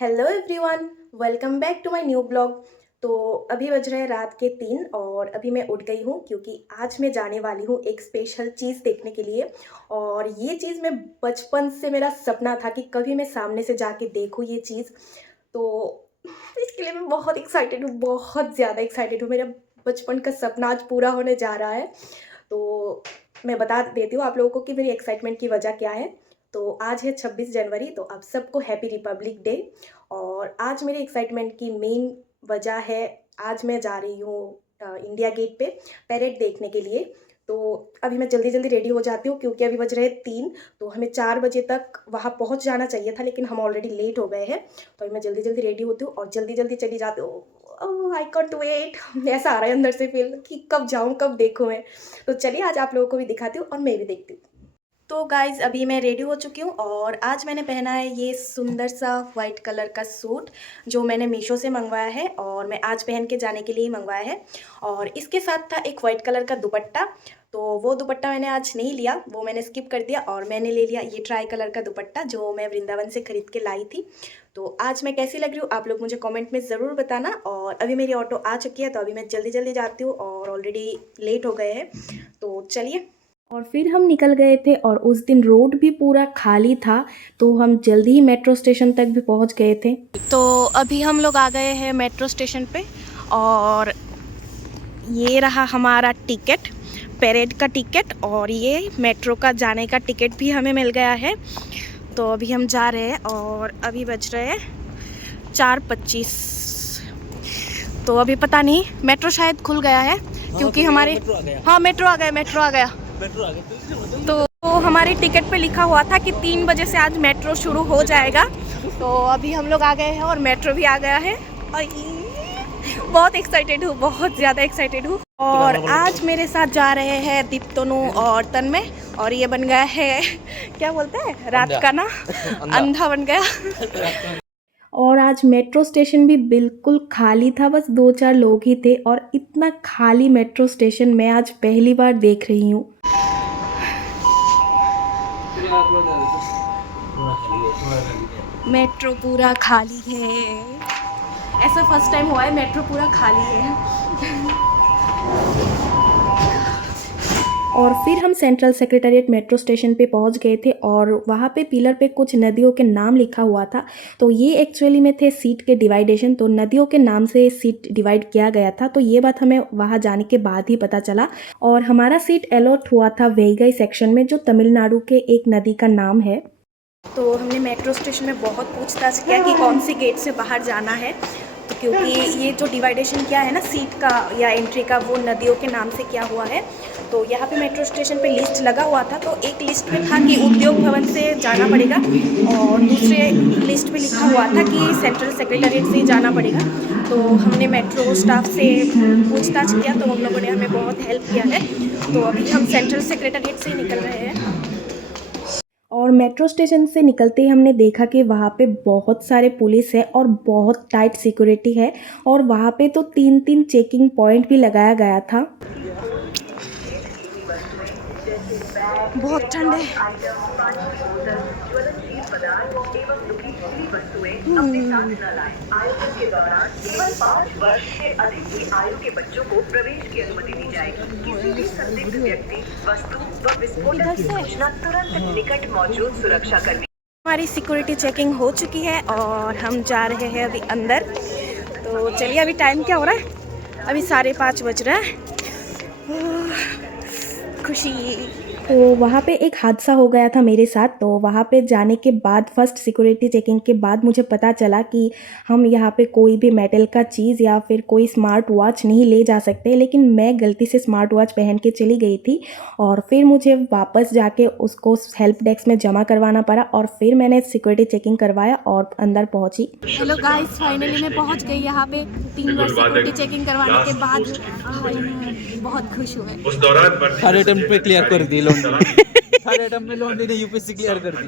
Hello everyone, welcome back to my new blog. तो अभी बज रहे हैं रात के 3 और अभी मैं उठ गई हूँ क्योंकि आज मैं जाने वाली हूँ एक स्पेशल चीज़ देखने के लिए। और ये चीज़ मैं बचपन से मेरा सपना था कि कभी मैं सामने से जाके देखूँ ये चीज़। तो इसके लिए मैं बहुत एक्साइटेड हूँ, बहुत ज़्यादा एक्साइटेड हूँ। मेरा बचपन का सपना आज पूरा होने जा रहा है। तो मैं बता देती हूँ आप लोगों को कि मेरी एक्साइटमेंट की वजह क्या है। तो आज है 26 जनवरी, तो आप सबको हैप्पी रिपब्लिक डे। और आज मेरी एक्साइटमेंट की मेन वजह है, आज मैं जा रही हूँ इंडिया गेट पे पैरेड देखने के लिए। तो अभी मैं जल्दी जल्दी रेडी हो जाती हूँ क्योंकि अभी बज रहे हैं 3, तो हमें 4 बजे तक वहाँ पहुँच जाना चाहिए था, लेकिन हम ऑलरेडी लेट हो गए हैं। तो अभी मैं जल्दी जल्दी रेडी होती हूँ और जल्दी जल्दी चली जाती हूँ। आई कॉन्ट वेट, ऐसा आ रहा है अंदर से फील कि कब जाऊँ कब देखूँ मैं। तो चलिए आज आप लोगों को भी दिखाती हूँ और मैं भी देखती हूँ। तो गाइज़ अभी मैं रेडी हो चुकी हूँ और आज मैंने पहना है ये सुंदर सा वाइट कलर का सूट जो मैंने मीशो से मंगवाया है और मैं आज पहन के जाने के लिए ही मंगवाया है। और इसके साथ था एक वाइट कलर का दुपट्टा, तो वो दुपट्टा मैंने आज नहीं लिया, वो मैंने स्किप कर दिया और मैंने ले लिया ये ट्राई कलर का दुपट्टा जो मैं वृंदावन से ख़रीद के लाई थी। तो आज मैं कैसी लग रही हूँ आप लोग मुझे कमेंट में ज़रूर बताना। और अभी मेरी ऑटो आ चुकी है तो अभी मैं जल्दी जल्दी जाती हूँ और ऑलरेडी लेट हो गए हैं। तो चलिए। और फिर हम निकल गए थे और उस दिन रोड भी पूरा खाली था, तो हम जल्दी ही मेट्रो स्टेशन तक भी पहुंच गए थे। तो अभी हम लोग आ गए हैं मेट्रो स्टेशन पे और ये रहा हमारा टिकट, पैरेड का टिकट, और ये मेट्रो का जाने का टिकट भी हमें मिल गया है। तो अभी हम जा रहे हैं और अभी बज रहे हैं 4:25। तो अभी पता नहीं, मेट्रो शायद खुल गया है क्योंकि हमारे मेट्रो आ गया। तो हमारे टिकट पे लिखा हुआ था कि 3 बजे से आज मेट्रो शुरू हो जाएगा। तो अभी हम लोग आ गए हैं और मेट्रो भी आ गया है और बहुत एक्साइटेड हूँ, बहुत ज़्यादा एक्साइटेड हूँ। और आज मेरे साथ जा रहे हैं दीप्तनु और तन्मय, और ये बन गया है क्या बोलते हैं रात का ना अंधा बन गया। और आज मेट्रो स्टेशन भी बिल्कुल खाली था, बस 2-4 लोग ही थे और इतना खाली मेट्रो स्टेशन मैं आज पहली बार देख रही हूँ। मेट्रो पूरा खाली है, ऐसा फर्स्ट टाइम हुआ है मेट्रो पूरा खाली है। और फिर हम सेंट्रल सेक्रेटेरिएट मेट्रो स्टेशन पे पहुंच गए थे और वहाँ पे पिलर पे कुछ नदियों के नाम लिखा हुआ था। तो ये एक्चुअली में थे सीट के डिवाइडेशन, तो नदियों के नाम से सीट डिवाइड किया गया था। तो ये बात हमें वहाँ जाने के बाद ही पता चला। और हमारा सीट अलॉट हुआ था वेईगई सेक्शन में, जो तमिलनाडु के एक नदी का नाम है। तो हमने मेट्रो स्टेशन में बहुत पूछताछ किया कि कौन सी गेट से बाहर जाना है, तो क्योंकि ये जो डिवाइडेशन किया है ना सीट का या एंट्री का, वो नदियों के नाम से किया हुआ है। तो यहाँ पे मेट्रो स्टेशन पे लिस्ट लगा हुआ था, तो एक लिस्ट में था कि उद्योग भवन से जाना पड़ेगा और दूसरे लिस्ट में लिखा हुआ था कि सेंट्रल सेक्रेटेरिएट से जाना पड़ेगा। तो हमने मेट्रो स्टाफ से पूछताछ किया तो उन लोगों ने हमें बहुत हेल्प किया है। तो अभी हम सेंट्रल सेक्रेटेरिएट से ही निकल रहे हैं। और मेट्रो स्टेशन से निकलते ही हमने देखा कि वहाँ पे बहुत सारे पुलिस है और बहुत टाइट सिक्योरिटी है, और वहाँ पे तो 3-3 चेकिंग पॉइंट भी लगाया गया था। बहुत ठंड है। आयोजन के दौरान केवल 5 वर्ष से अधिक की आयु के बच्चों को प्रवेश की अनुमति दी जाएगी। किसी भी संदिग्ध व्यक्ति, वस्तु व विस्फोटक की सूचना तुरंत निकट मौजूद सुरक्षा कर्मी। हमारी सिक्योरिटी चेकिंग हो चुकी है और हम जा रहे हैं अभी अंदर। तो चलिए, अभी टाइम क्या हो रहा है, अभी 5:30 बज रहा है। खुशी। तो वहाँ पे एक हादसा हो गया था मेरे साथ। तो वहाँ पे जाने के बाद फर्स्ट सिक्योरिटी चेकिंग के बाद मुझे पता चला कि हम यहाँ पे कोई भी मेटल का चीज़ या फिर कोई स्मार्ट वॉच नहीं ले जा सकते, लेकिन मैं गलती से स्मार्ट वॉच पहन के चली गई थी और फिर मुझे वापस जाके उसको हेल्प डेस्क में जमा करवाना पड़ा और फिर मैंने सिक्योरिटी चेकिंग करवाया और अंदर पहुँची। हेलो गाइस, फाइनली मैं पहुँच गई यहाँ पे 3 बार सिक्योरिटी चेकिंग करवाने के बाद। बहुत खुश हुए। उस दौरान हर अटेम्प्ट पे क्लियर कर दी लोग। थर्ड अटेम्प्ट में लौंडे ने यूपीएससी क्लियर कर दी।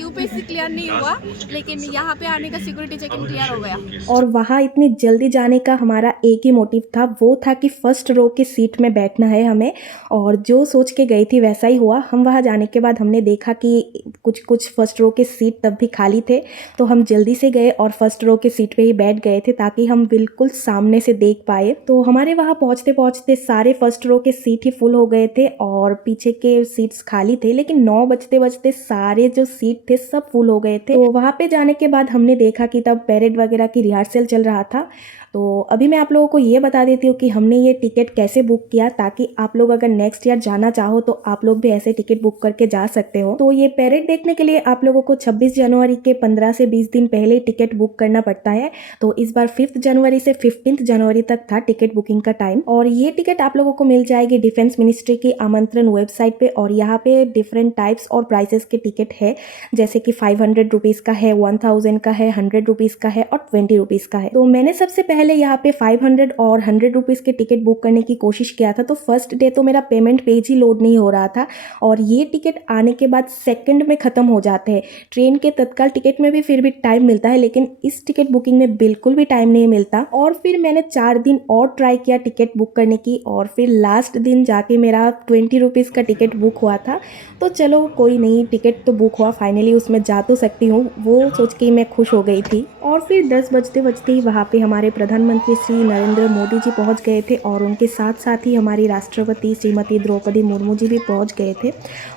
यूपीएससी क्लियर नहीं हुआ, लेकिन यहाँ पे आने का सिक्योरिटी चेकिंग क्लियर हो गया। और वहाँ इतनी जल्दी जाने का हमारा एक ही मोटिव था, वो था कि फर्स्ट रो की सीट में बैठना है हमें। और जो सोच के गई थी वैसा ही हुआ। हम वहाँ जाने के बाद हमने देखा कि कुछ फर्स्ट रो के सीट तब भी खाली थे, तो हम जल्दी से गए और फर्स्ट रो के सीट पे ही बैठ गए थे ताकि हम बिल्कुल सामने से देख पाए। तो हमारे वहाँ पहुँचते पहुँचते सारे फर्स्ट रो के सीट ही फुल हो गए थे और पीछे के सीट्स खाली थे, लेकिन 9 बजते बजते सारे जो सीट थे सब फुल हो गए थे। तो वहाँ पे जाने के बाद हमने देखा कि तब परेड वगैरह की रिहर्सल चल रहा था। तो अभी मैं आप लोगों को ये बता देती हूँ कि हमने ये टिकट कैसे बुक किया, ताकि आप लोग अगर नेक्स्ट ईयर जाना चाहो तो आप लोग भी ऐसे टिकट बुक करके जा सकते हो। तो ये परेड देखने के लिए आप लोगों को 26 जनवरी के 15 से 20 दिन पहले टिकट बुक करना पड़ता है। तो इस बार 5 जनवरी से 15 जनवरी तक था टिकट बुकिंग का टाइम। और ये टिकट आप लोगों को मिल जाएगी डिफेंस मिनिस्ट्री की आमंत्रण वेबसाइट पे। और यहाँ पे डिफरेंट टाइप्स और प्राइसेस के टिकट है, जैसे कि 500 रुपीज़ का है, 1000 का है, 100 रुपीज़ का है और 20 रुपीज़ का है। तो मैंने सबसे पहले यहाँ पे 500 और 100 रुपीज़ के टिकट बुक करने की कोशिश किया था। तो फर्स्ट डे तो मेरा पेमेंट पेज ही लोड नहीं हो रहा था और ये टिकट आने के बाद सेकंड में ख़त्म हो जाते हैं। ट्रेन के तत्काल टिकट में भी फिर भी टाइम मिलता है, लेकिन इस टिकट बुकिंग में बिल्कुल भी टाइम नहीं मिलता। और फिर मैंने 4 दिन और ट्राई किया टिकट बुक करने की और फिर लास्ट दिन जाके मेरा 20 रुपीज़ का टिकट बुक हुआ था। तो चलो कोई नहीं, टिकट तो बुक हुआ फाइनली, उसमें जा तो सकती हूँ, वो सोच के मैं खुश हो गई थी। और फिर 10 बजते बजते ही वहाँ पे हमारे प्रधानमंत्री श्री नरेंद्र मोदी जी पहुँच गए थे और उनके साथ साथ ही हमारी राष्ट्रपति श्रीमती द्रौपदी मुर्मू जी भी पहुँच गए थे।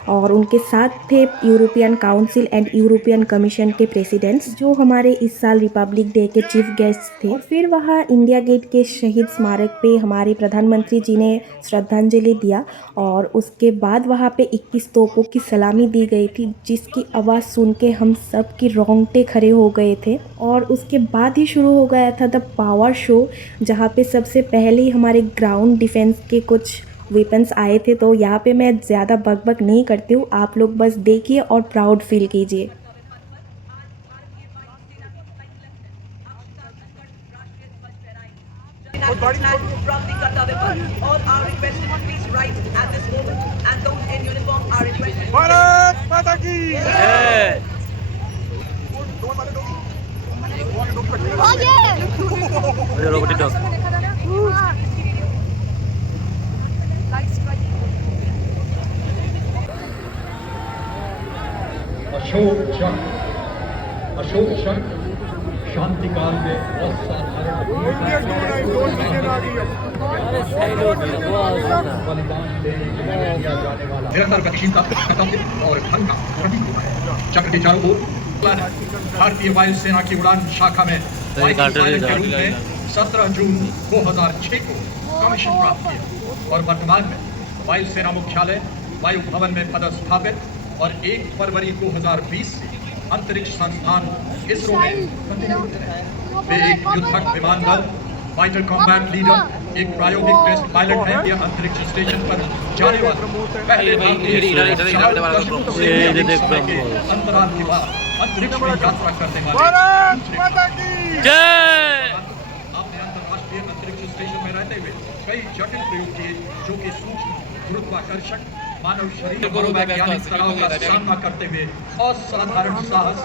और उनके साथ थे European council and European commission के प्रेसिडेंट्स, जो हमारे इस साल रिपब्लिक डे के चीफ गेस्ट थे। और फिर वहाँ इंडिया गेट के शहीद स्मारक पे हमारे प्रधानमंत्री जी ने श्रद्धांजलि दिया और उसके बाद वहाँ पे 21 तोपों की सलामी दी गई थी, जिसकी आवाज़ सुन के हम सब की रोंगटे खड़े हो गए थे। और उसके बाद ही शुरू हो गया था द पावर शो, जहाँ पे सबसे पहले ही हमारे ग्राउंड डिफेंस के कुछ वेपन्स आए थे। तो यहाँ पे मैं ज़्यादा बकबक नहीं करती हूँ, आप लोग बस देखिए और प्राउड फील कीजिए। from the Kartavya Path. All are requested to please rise at this moment, and those in uniform are requested to Bharat माता की जय। रोको टिकटॉक। अशोक चक्र शांति काल में असाधारण बलिदान देने के लिए दिया जाने वाला निरंतर गतिशीलता, कर्तव्य और धर्म का प्रतीक होता है। चक्र के चारों ओर भारतीय वायुसेना की उड़ान शाखा में वायु पायलट के रूप में 17 जून 2006 को कमीशन प्राप्त किया और वर्तमान में वायुसेना मुख्यालय वायु भवन में पदस्थापित और 1 फरवरी 2020 से अंतरिक्ष संस्थान इसरो में प्रतिनियुक्त है। वे एक युद्धक विमान दल फाइटर कॉम्बैट लीडर, एक प्रायोगिक टेस्ट पायलट है। यह अंतरिक्ष स्टेशन पर जाने वाले पहले अंतराल के बाद अंतरिक्ष में यात्रा करने वाले जय। आपने अंतर्राष्ट्रीय अंतरिक्ष स्टेशन में रहते हुए कई जटिल प्रयोग किए, जो कि सूक्ष्म गुरुत्वाकर्षण मानव शरीर मनोवैज्ञानिक तनाव का सामना करते हुए असाधारण साहस,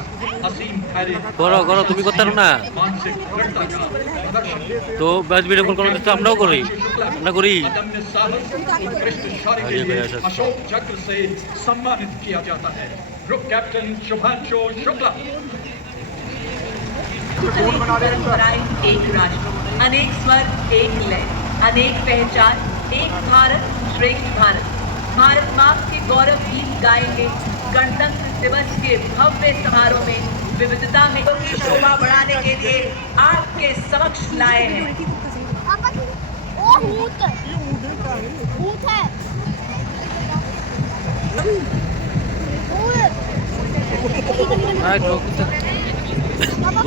असीम धैर्य, करो তুমি করতে পারো না मानसिक दृढ़ता का प्रदर्शन। তো ব্যাচ ভিডিও কল করো তো আমরাও করি আমরা করি। अदम्य साहस, उत्कृष्ट शौर्य के लिए अशोक चक्र से सम्मानित किया जाता है। Group captain Shubhanshu Shukla. एक राष्ट्र, अनेक स्वर, एक लय, अनेक पहचान, एक भारत, श्रेष्ठ भारत। भारत माँ के गौरव गीत गाएंगे गणतंत्र दिवस के भव्य समारोह में। विविधता में की शोभा बढ़ाने के लिए आपके समक्ष लाए हैं।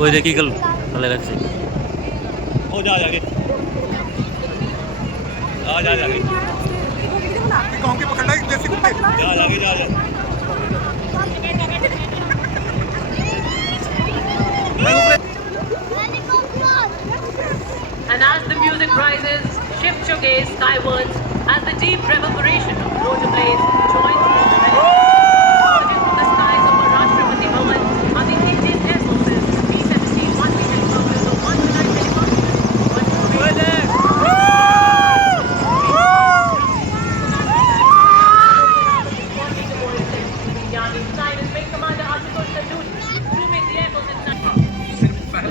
ওই দেখি গেল ভালো লাগছে। ও যা আগে जा आगे गाँव के पकड़ना है देसी कुत्ते जा आगे जा And as the music rises, shift your gaze skywards as the deep reverberation of rotor blades joins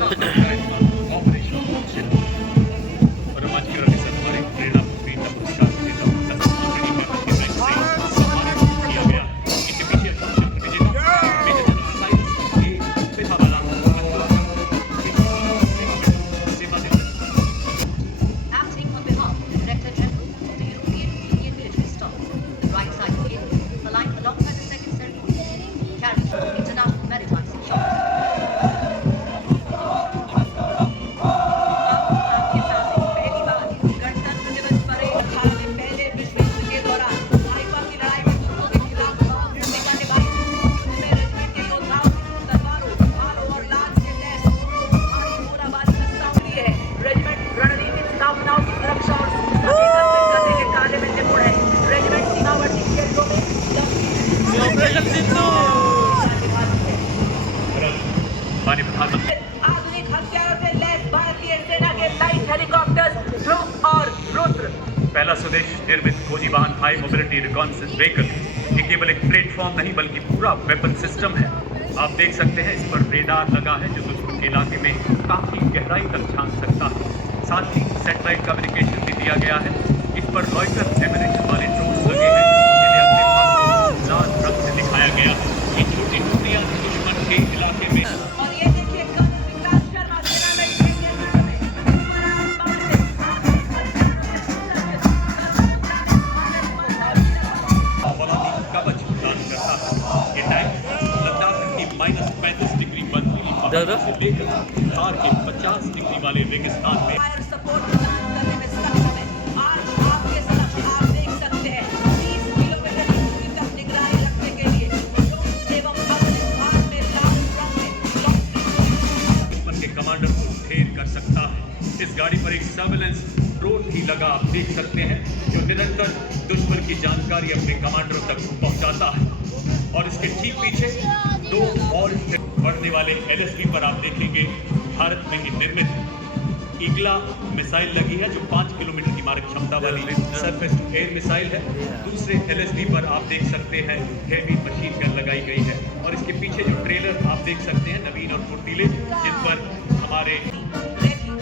operation Sindoor. और रोमांचकर के साथ हमारे प्रेरणा वीर का पुरस्कार विजेता किया गया। इसके पीछे चक्र विजेता मेजर जनरल साइंस के पेशावाला Acting on behalf of the Director General of the European Union Military Staff, the right side of it, aligned alongside the second ceremony, carrying international maritime shots. आपके सामने पहली बार गणतंत्र दिवस परेड भारत ने पहले विश्व युद्ध के दौरान ताइपा की लड़ाई में तुर्कों के खिलाफ भूमिका निभाई। इसमें रेजिमेंट के योद्धाओं ने तलवारों, भालों और लांच से लैस भारी मोराबादी में शामिल है। रेजिमेंट रणनीतिक स्थापनाओं की सुरक्षा और सूचना एकत्रित करने के कार्य में निपुण है। रेजिमेंट सीमावर्ती क्षेत्रों में ऑपरेशन सिंधु माननीय प्रधानमंत्री आधुनिक हथियारों से लैस भारतीय सेना के लाइट हेलीकॉप्टर्स ध्रुव और रुद्र। पहला स्वदेश निर्मित खोजी वाहन हाई मोबिलिटी रिकॉन्सेंस व्हीकल। ये केवल एक प्लेटफॉर्म नहीं बल्कि पूरा वेपन सिस्टम है। आप देख सकते हैं इस पर रेडार लगा है जो दुश्मन के इलाके में काफी गहराई तक झांक सकता है। साथ ही सैटेलाइट कम्युनिकेशन भी दिया गया है। इस पर रॉयटर एमिनेशन वाले ड्रोन्स लगे हैं जिन्हें अपने भाग को लाल रंग से दिखाया गया है। ये छोटी टुकड़ियां दुश्मन के इलाके में और ये देखिए कर्नल विकास शर्मा सेना में इंडियन आर्मी में फौलादी कवच प्रदान करता है। ये टैंक लद्दाख की -35 डिग्री बर्फीली पहाड़ों से लेकर थार के 50 डिग्री वाले रेगिस्तान में फायर सपोर्ट प्रदान करने में सक्षम है। आज आपके समक्ष आप देख सकते हैं 30 किलोमीटर की दूरी तक निगरानी रखने के लिए ड्रोन एवं अग्नि विभाग में लाल रंग में दुश्मन के कमांडर को ढेर कर सकता है। इस गाड़ी पर एक सर्वेलेंस ड्रोन भी लगा आप देख सकते हैं जो निरंतर दुश्मन की जानकारी अपने कमांडरों तक पहुंचाता है। और इसके ठीक पीछे दो और बढ़ने वाले LSD पर आप देखेंगे भारत में ही निर्मित ईगला मिसाइल लगी है जो 5 किलोमीटर की मारक क्षमता वाली सरफेस टू एयर मिसाइल है। दूसरे LSD पर आप देख सकते हैं हेवी मशीन गन लगाई गई है। और इसके पीछे जो ट्रेलर आप देख सकते हैं नवीन और फुर्तीले जिन पर हमारे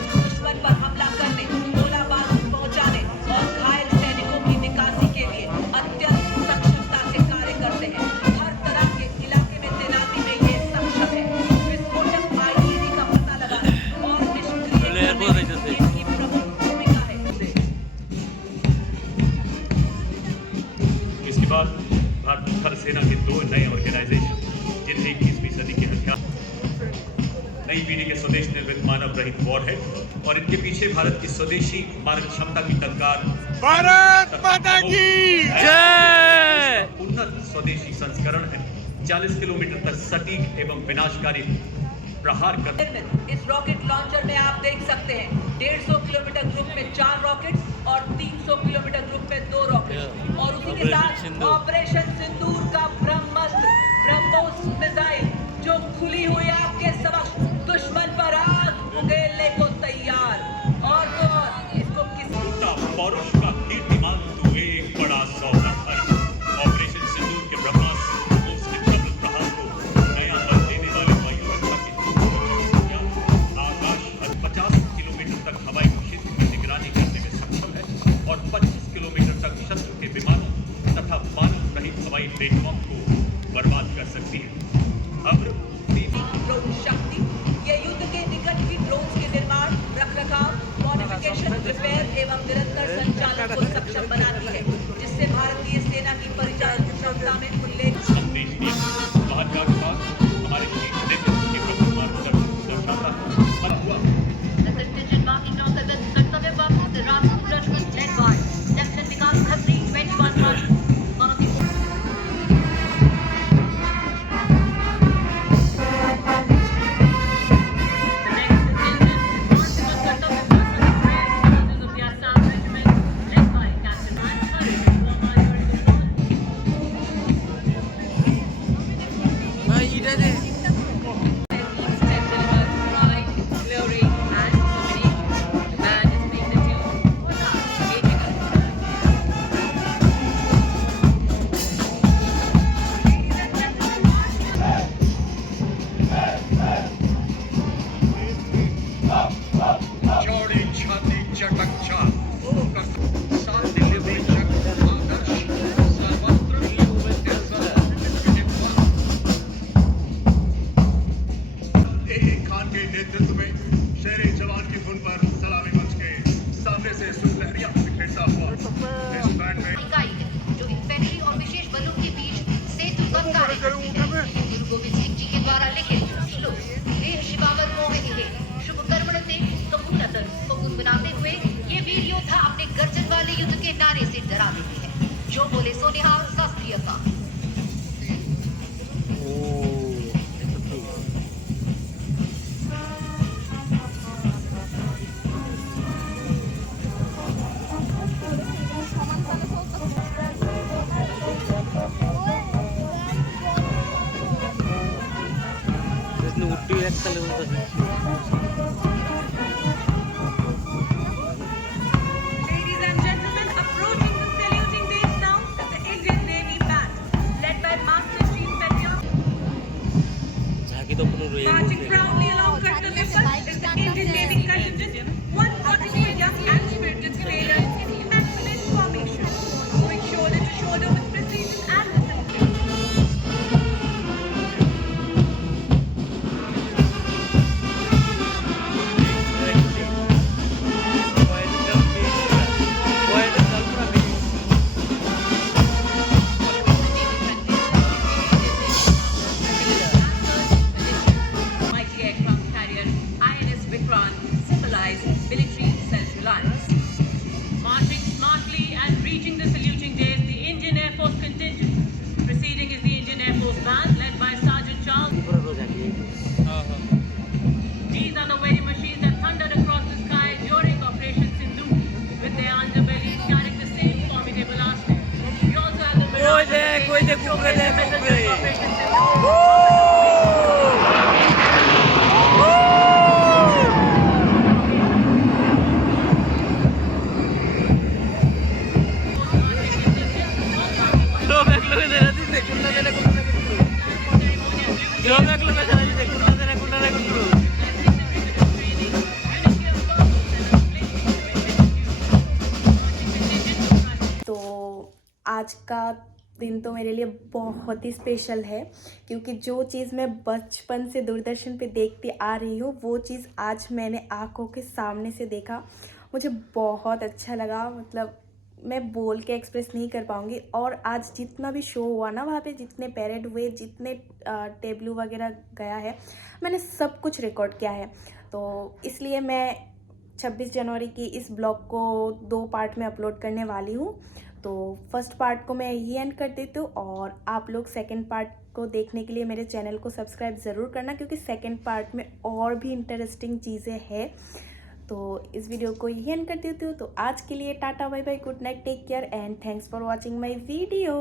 दुश्मन पर हमला करने, गोला बारूद पहुंचाने और घायल सैनिकों की निकासी के लिए अत्यंत सक्षमता से कार्य करते हैं। हर तरह के इलाके में तैनाती में ये सक्षम है। विस्फोटक IED का पता लगाने और निष्क्रिय करने में इनकी प्रमुख भूमिका है। इसके बाद भारतीय थल सेना के दो नए ऑर्गेनाइजेशन जिन्हें 21वीं सदी के हथियार नई पीढ़ी के स्वदेश निर्मित मानव रहित वॉरहेड और इनके पीछे भारत की स्वदेशी मारक क्षमता की टंकार भारत माता की जय। उन्नत स्वदेशी संस्करण है। 40 किलोमीटर तक सटीक एवं विनाशकारी प्रहार कर इस रॉकेट लॉन्चर में आप देख सकते हैं 150 किलोमीटर ग्रुप में 4 रॉकेट्स और 300 किलोमीटर ग्रुप में 2 रॉकेट्स। और उसी के साथ ऑपरेशन सिंदूर का ब्रह्मस्त्र ब्रह्मोस मिसाइल जो खुली हुई आपके समक्ष दुश्मन पर आग उगेलने को तैयार। और तो और इसको किस पौरुष का कीर्तिमान तू एक बड़ा सौदा है। ऑपरेशन सिंदूर के ब्रह्मास्त्र उसके प्रबल प्रहार को नया बल देने वाले वायु रक्षा के आकाश 50 किलोमीटर तक हवाई क्षेत्र की निगरानी करने में सक्षम है और 25 किलोमीटर तक शत्रु के विमानों तथा मानव रहित हवाई प्लेटफॉर्म को बर्बाद कर सकती है। अब ए खान के नेतृत्व में शेर जवान की धुन पर सलामी मंच के सामने से सुलहरिया बिखेरता हुआ इस बैंड में इकाई है जो इन्फेंट्री और विशेष बलों के बीच सेतु का कार्य करती है। गुरु गोविंद सिंह जी के द्वारा लिखित श्लोक देह शिवावर मोहिनी है शुभ कर्मणते कपूरतन को गुनगुनाते हुए ये वीर योद्धा अपने गर्जन वाले युद्ध के नारे से डरा देते हैं। जो बोले सो निहाल शास्त्रीय का। उट्टी একটা level Ladies and gentlemen, approaching the saluting days now is the Indian Navy Band, led by Master Chief Petya. ঝাঁকি তো পুরো রয়ে Marching proudly along Kartavya Path is the Indian Navy contingent, 143 young and spirited sailors in immaculate formation, moving shoulder to shoulder with precision and discipline. Mighty aircraft carrier INS Vikrant symbolize military self-reliance. Marching smartly and reaching the saluting days, the Indian Air Force contingent. Preceding is the Indian Air Force band led by Sergeant Charles. These are the very machines that thundered across the sky during Operation Sindhu, with their underbellies carrying the same formidable arsenal. We also have the Mirage showcasing the methods of Operation Sindhu. लोग एक लोग दे रहे थे कुंडा देने कुंडा लोग एक लोग दे रहे थे कुंडा देने कुंडा तो आज का दिन तो मेरे लिए बहुत ही स्पेशल है क्योंकि जो चीज़ मैं बचपन से दूरदर्शन पे देखती आ रही हूँ वो चीज़ आज मैंने आँखों के सामने से देखा। मुझे बहुत अच्छा लगा, मतलब मैं बोल के एक्सप्रेस नहीं कर पाऊँगी। और आज जितना भी शो हुआ ना, वहाँ पे जितने पैरेड हुए, जितने टेबलू वगैरह गया है, मैंने सब कुछ रिकॉर्ड किया है। तो इसलिए मैं 26 जनवरी की इस ब्लॉग को 2 पार्ट में अपलोड करने वाली हूँ। तो फर्स्ट पार्ट को मैं यही एंड कर देती हूँ और आप लोग सेकंड पार्ट को देखने के लिए मेरे चैनल को सब्सक्राइब ज़रूर करना, क्योंकि सेकंड पार्ट में और भी इंटरेस्टिंग चीज़ें हैं। तो इस वीडियो को यही एंड कर देती हूँ। तो आज के लिए tata bye bye, good night, take care and thanks for watching my video.